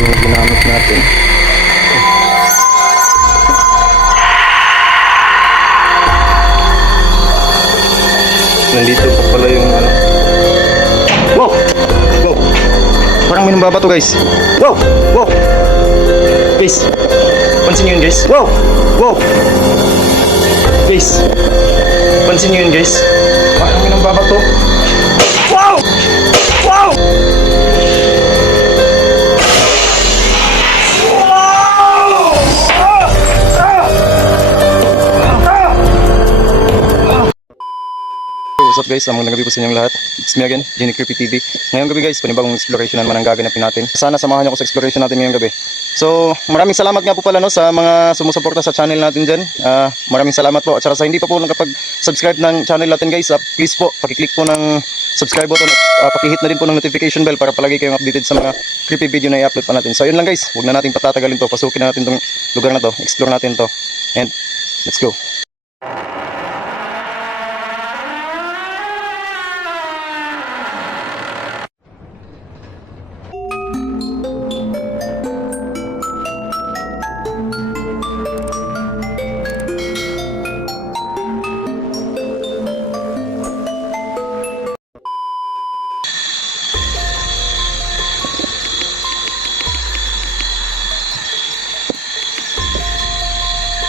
yung ginamit natin. Nandito pa pala yung ano. Wow! Wow! Parang may nambabato guys. Wow! Wow! Guys, pansin nyo yun guys. Wow! Wow! Guys, pansin nyo yun guys. Parang may nambabato. Wow! Wow! What's up guys, magandang gabi po sa inyong lahat. It's me again, Jenny Creepy TV. Ngayong gabi guys, panibagong exploration naman ang gaganapin natin. Sana samahan niyo ako sa exploration natin ngayong gabi. So, maraming salamat nga po pala no, sa mga sumusuporta sa channel natin dyan. Maraming salamat po. At saka sa hindi pa po nakapag-subscribe ng channel natin guys, please po, pakiclick po ng subscribe button at pakihit na din po ng notification bell para palagi kayong updated sa mga creepy video na i-upload pa natin. So yun lang guys, huwag na natin patatagalin to. Pasukin na natin tong lugar na to, explore natin to. And let's go.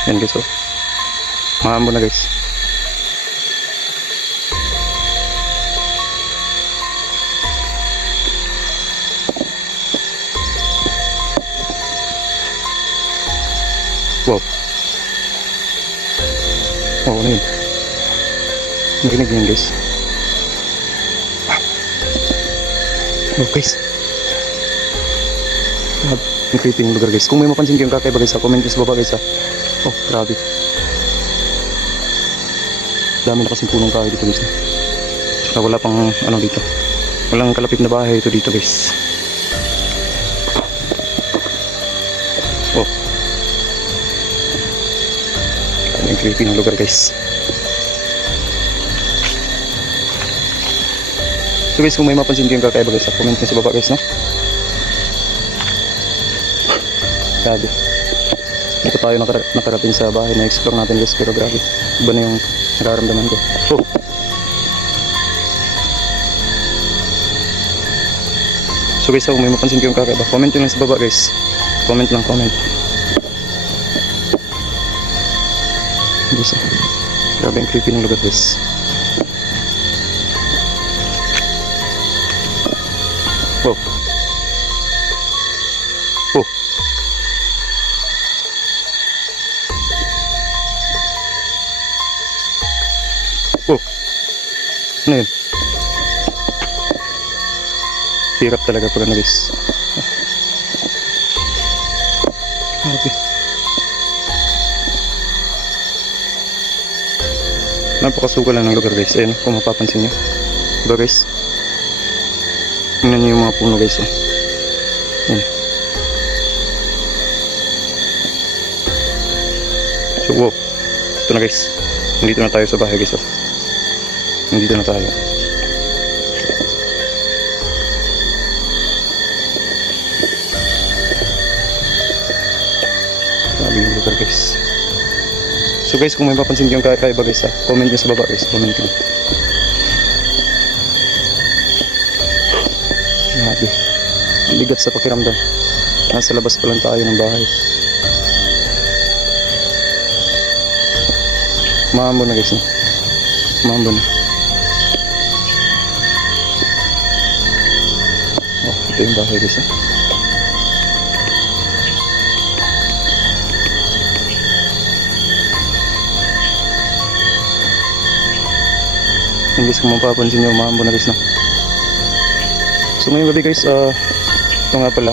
Yan guys, oh. Mahambo na guys. Wow. Oh, ano yun? Narinig yun guys. Oh guys. Ang creepy ng lugar guys. Kung may mapansin kayong kakaiba guys, comment nyo sa baba guys ha. Oh, grabe. Dami na kasing punong kahoy dito guys. Saka wala pang ano dito. Walang kalapit na bahay ito dito guys. Oh. Ang creepy ng lugar guys. So guys, kung may mapansin kayong kakaiba guys, comment nyo sa baba guys no. Grabe. Dito tayo nakarating sa bahay na explore natin guys, pero grabe. Iba na yung nararamdaman ko. Oh. So guys, kung may mapansin kayong kakaiba, comment nyo lang sa baba guys. Comment lang, comment. Guys, grabe ang creepy ng lugar guys. Oh. Oh. Oh, ano yun? Hirap talaga pag ano guys. Grabe. Napakasugal lang ng lugar guys. Ayan, kung mapapansin nyo. Diba guys? Tingnan nyo yung mga puno guys. Oh. Ayan. So, wow. Ito na guys. Nandito na tayo sa bahay guys. Oh. Nandito na tayo. Grabe yung lugar guys. So guys, kung may mapansin yung kakaiba guys comment nyo sa baba guys. Comment nyo. Grabe. Ang bigat sa pakiramdam. Nasa labas pa lang tayo ng bahay. Mahambo na guys. Mahambo na. Oh, ito yung bahay guys. Yung guys, kung mapapansin nyo, mahambo na guys na. So ngayong gabi guys, ito nga pala,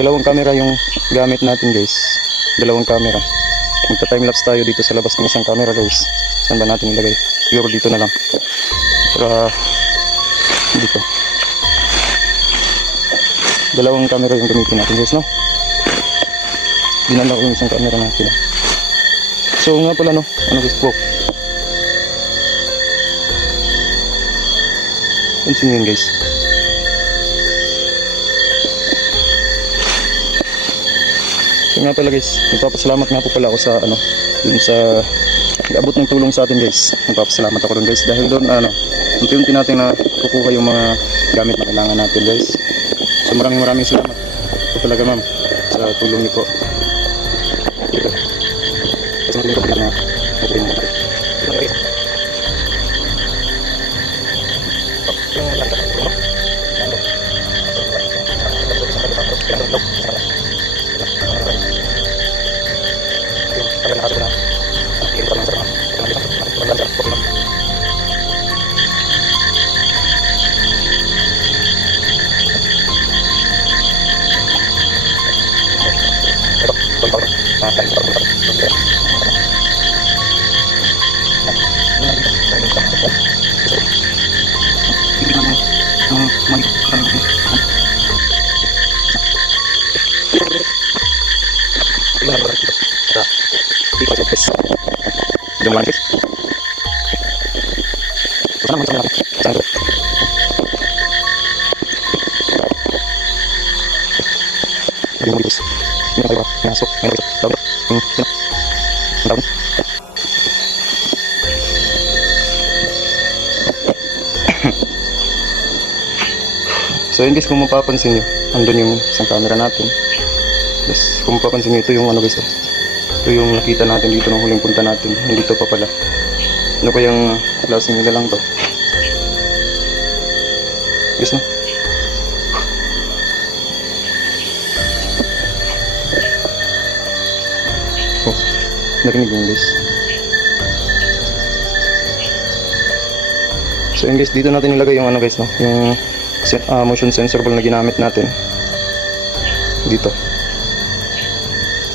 dalawang camera yung gamit natin guys. Dalawang camera. Magta-timelapse tayo dito sa labas ng isang camera guys. Saan ba natin ilagay? Siguro dito na lang. Para dito. Dalawang camera yung gamitin natin guys, no? Dinala ko yung isang camera natin. So nga pala, no? Ano guys, wow. Pansin yun guys. So nga pala guys, nagpapasalamat nga po pala ako sa ano, dun sa nag-abot ng tulong sa atin guys. Nagpapasalamat ako dun guys dahil doon ano, unti-unti natin na kukuha yung mga gamit na kailangan natin guys. So maraming salamat po talaga ma'am sa tulong niyo po. Sa tulong ko na So yun guys, kung mapapansin nyo, andun yung isang camera natin. Yes, kung mapapansin nyo, ito yung ano guys, ito yung nakita natin dito nung huling punta natin. Nandito pa pala. Ano pa yung klaseng nila lang to? Yes no? Oh, narinig yun guys. So yun guys, dito natin nilagay yung ano guys, no? Yung motion sensor ball na ginamit natin dito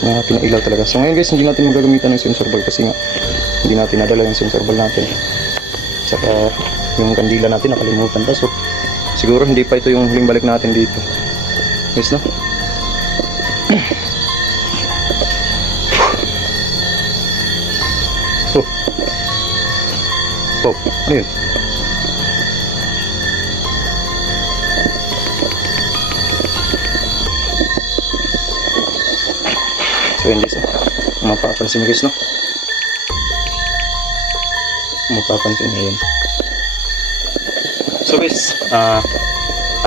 na pinailaw talaga. So ngayon guys, hindi natin magagamitan ng sensor ball kasi nga hindi natin nadala yung sensor ball natin, saka yung kandila natin nakalimutan pa. So siguro hindi pa ito yung huling balik natin dito guys, no? Oh, ano yun? So yun guys, mapapansin guys, no? Mapapansin nyo yun. So guys,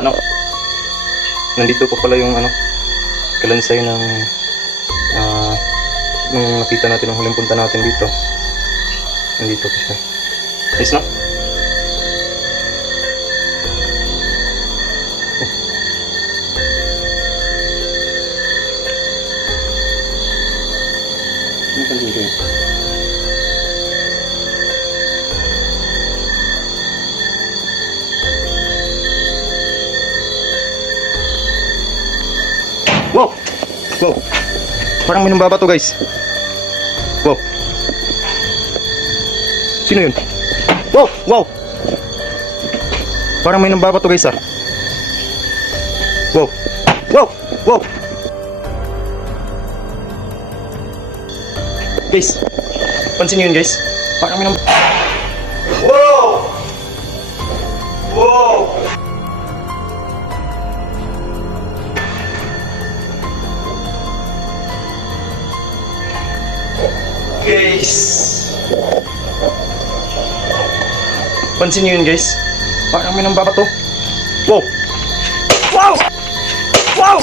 ano, nandito pa pala yung ano, kalansay ng nung nakita natin ng huling punta natin dito. Nandito pa siya guys, no? Wow! Wow! Parang may nambabato guys. Wow! Sino yun? Wow! Wow! Parang may nambabato guys ah. Wow! Wow! Wow! Guys, pansin nyo yun guys. Parang may nambabato. Wow! Wow! Guys, pansin nyo yun guys, parang may nambabato. Wow! Wow! Wow!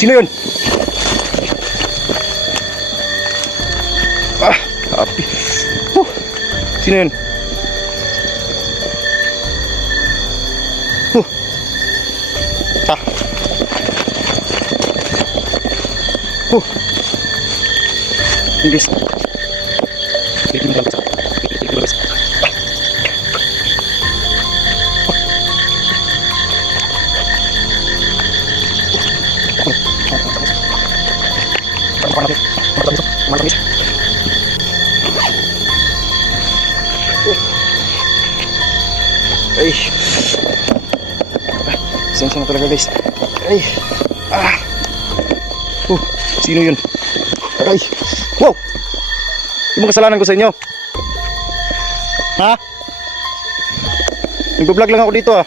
Sino yun? Api. Sino yun? Yun guys. Dito mo lang guys. Dito mo guys. Ay. Sensya na talaga guys. Ay. Ah. Sino yun? Ay. Wow. Yung mga kasalanan ko sa inyo. Ha? Nagbablog lang ako dito ah.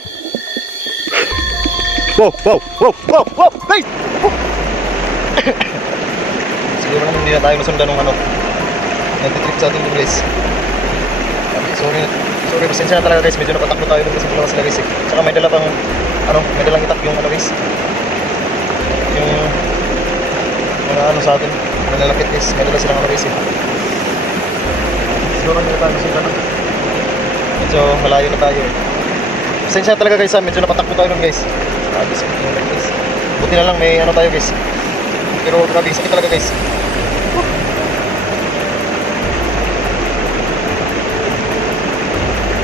Wow. Guys. Siguro naman hindi na tayo nasundan ng ano. Nag-trip sa atin dito guys. Sorry, pasensya na talaga guys, medyo napatakbo tayo kasi dalawa sila guys eh. Saka may dala pang, may dalang itak yung ano guys. Yung mga ano sa atin, malalapit guys, may dala silang ano guys eh. Siguro hindi na tayo nasundan ng. Medyo malayo na tayo eh. Pasensya na talaga guys ha, medyo napatakbo tayo nun guys. Guys. Buti na lang may ano tayo guys. Pero grabe, sakit talaga guys.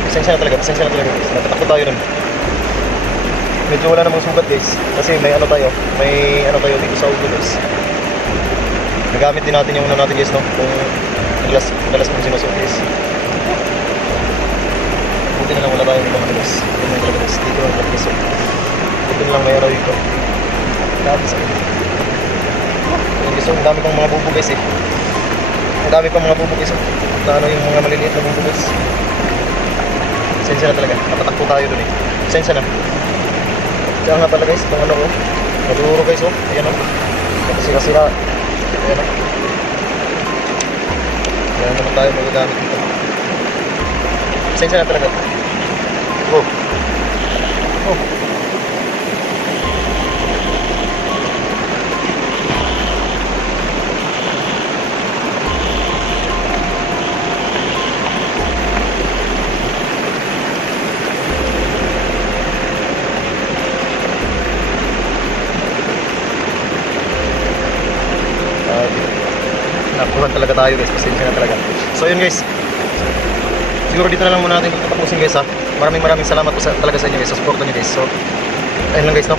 Pasensya na talaga guys. Natatakbo tayo nun. Medyo wala namang sugat guys. Kasi may ano tayo dito sa ulo guys. Nagamit din natin yung ano natin guys no. Kung madalas mong sinusuot guys. Buti na lang wala tayo ibang ano guys. Dito lang talaga guys. Dito lang talaga guys. Dito lang may araw dito. Grabe sa akin. Ang dami pang mga bubo guys eh. Ang dami pang mga bubo guys. Na ano yung mga maliliit na bubo guys. Pasensya na talaga, napatakbo tayo dun eh. Pasensya na. Diyan nga pala guys, itong ano ko. Maduro guys oh. Ayan oh. Sira-sira. Ayan oh. Ayan naman tayo magagamit dito. Pasensya na talaga. Oh. Nakuhan talaga tayo guys, pasensya na talaga. So yun guys, siguro dito na lang muna natin tapusin guys ha. Maraming salamat po talaga sa inyo guys, sa support nyo guys. So ayun lang guys no.